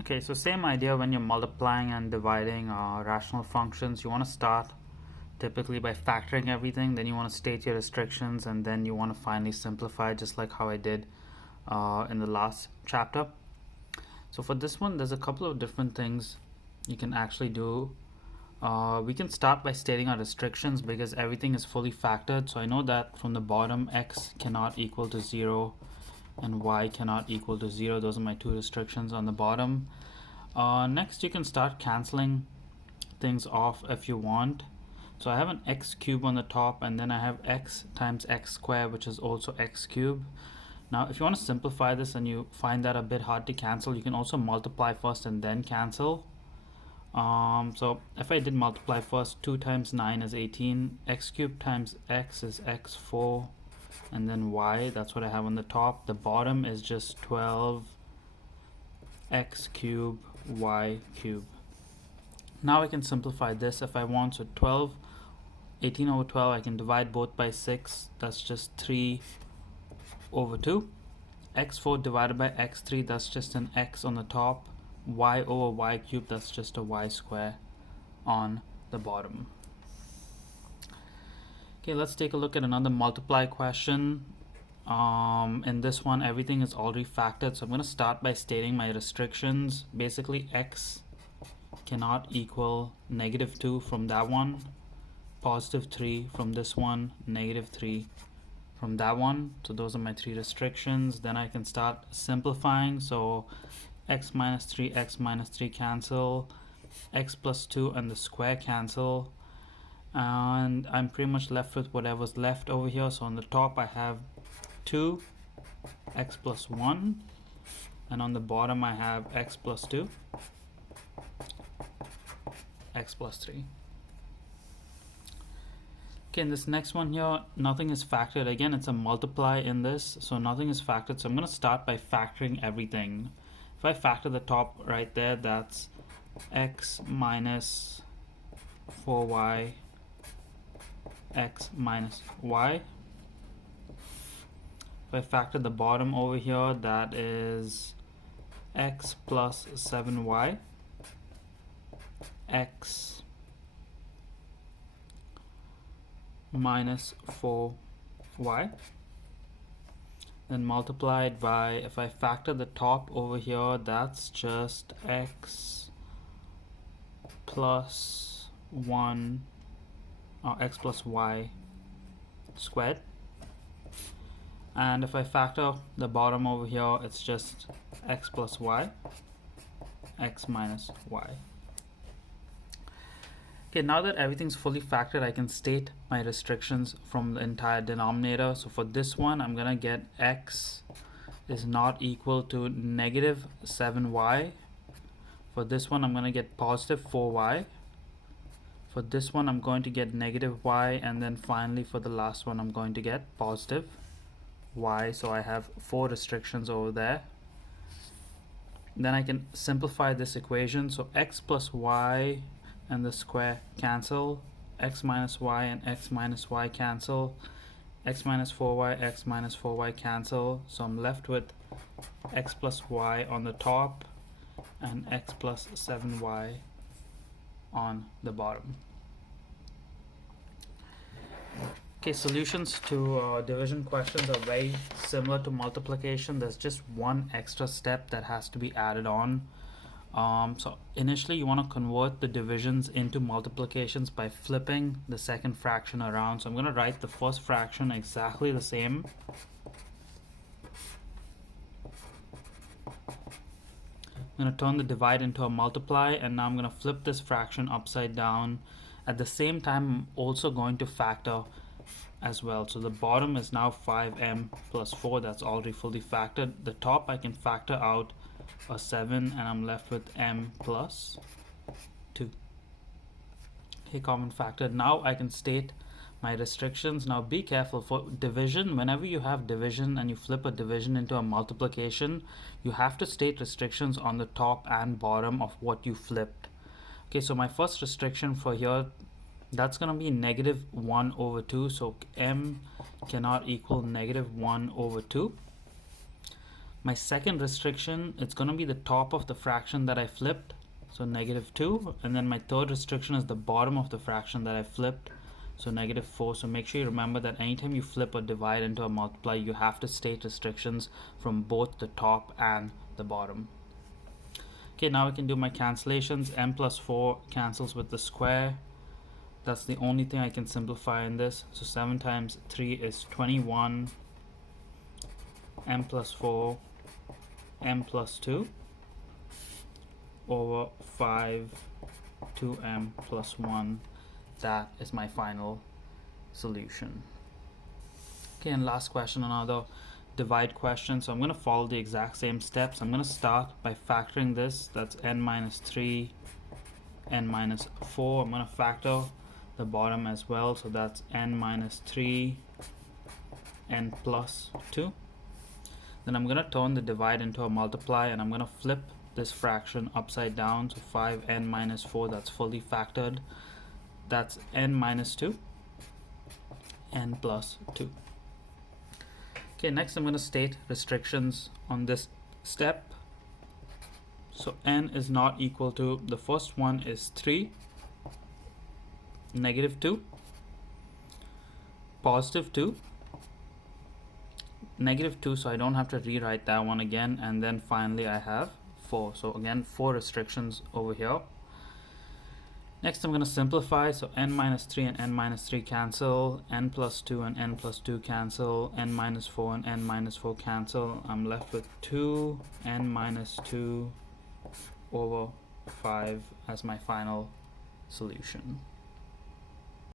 Okay, so same idea when you're multiplying and dividing rational functions. You want to start typically by factoring everything, then you want to state your restrictions, and then you want to finally simplify, just like how I did in the last chapter. So for this one, there's a couple of different things you can actually do. We can start by stating our restrictions because everything is fully factored. So I know that from the bottom, x cannot equal to 0 and y cannot equal to 0. Those are my two restrictions on the bottom. Next, you can start canceling things off if you want. So I have an x cube on the top, and then I have x times x squared, which is also x cube. Now, if you want to simplify this and you find that a bit hard to cancel, you can also multiply first and then cancel. So if I did multiply first, 2 times 9 is 18, x cubed times x is x4, and then y, that's what I have on the top. The bottom is just 12 x cube y cube. Now I can simplify this if I want. So 18 over 12, I can divide both by 6. That's just 3 over 2. x4 divided by x3, that's just an x on the top. Y over y cubed, that's just a y square on the bottom. Okay, let's take a look at another multiply question. In this one, everything is already factored, so I'm going to start by stating my restrictions. Basically, x cannot equal -2 from that one, +3 from this one, -3 from that one. So those are my three restrictions. Then I can start simplifying. So x minus 3 cancel, x plus 2 and the square cancel, and I'm pretty much left with whatever's left over here. So on the top I have 2 x plus 1, and on the bottom I have x plus 2, x plus 3. Okay, in this next one here, nothing is factored. Again, it's a multiply in this, so nothing is factored. So I'm going to start by factoring everything. If I factor the top right there, that's x minus 4y, x minus y. If I factor the bottom over here, that is x plus 7y, x minus 4y, then multiplied by, if I factor the top over here, that's just x plus 1, or x plus y squared. And if I factor the bottom over here, it's just x plus y, x minus y. Okay, now that everything's fully factored, I can state my restrictions from the entire denominator. So for this one, I'm gonna get x is not equal to -7y. For this one, I'm gonna get +4y. For this one, I'm going to get -y, and then finally for the last one, I'm going to get +y. So I have 4 restrictions over there. Then I can simplify this equation. So x plus y and the square cancel, x minus y and x minus y cancel, x minus 4y, x minus 4y cancel. So I'm left with x plus y on the top and x plus 7y on the bottom. Okay, solutions to division questions are very similar to multiplication. There's just one extra step that has to be added on. So initially you want to convert the divisions into multiplications by flipping the second fraction around. So I'm going to write the first fraction exactly the same. I'm going to turn the divide into a multiply, and now I'm going to flip this fraction upside down. At the same time, I'm also going to factor as well. So the bottom is now 5m plus 4. That's already fully factored. The top I can factor out a 7, and I'm left with m plus 2. Okay, common factor. Now I can state my restrictions. Now be careful for division. Whenever you have division and you flip a division into a multiplication, you have to state restrictions on the top and bottom of what you flipped. Okay, so my first restriction for here, that's going to be -1 over 2. So m cannot equal -1 over 2. My second restriction, it's going to be the top of the fraction that I flipped, so -2, and then my third restriction is the bottom of the fraction that I flipped, so -4. So make sure you remember that anytime you flip or divide into a multiply, you have to state restrictions from both the top and the bottom. Okay, now I can do my cancellations. M plus 4 cancels with the square. That's the only thing I can simplify in this. So 7 times 3 is 21. M plus 4, M plus 2 over 5 2m plus 1. That is my final solution. Okay, and last question, another divide question. So I'm going to follow the exact same steps. I'm going to start by factoring this. That's n minus 3, n minus 4. I'm going to factor the bottom as well. So that's n minus 3, n plus 2. Then I'm going to turn the divide into a multiply, and I'm going to flip this fraction upside down. So 5n minus 4, that's fully factored. That's n minus 2, n plus 2. Okay, next I'm going to state restrictions on this step. So n is not equal to, the first one is 3, -2, +2, -2, so I don't have to rewrite that one again, and then finally I have 4. So again, 4 restrictions over here. Next I'm going to simplify. So n minus 3 and n minus 3 cancel, n plus 2 and n plus 2 cancel, n minus 4 and n minus 4 cancel. I'm left with 2 n minus 2 over 5 as my final solution.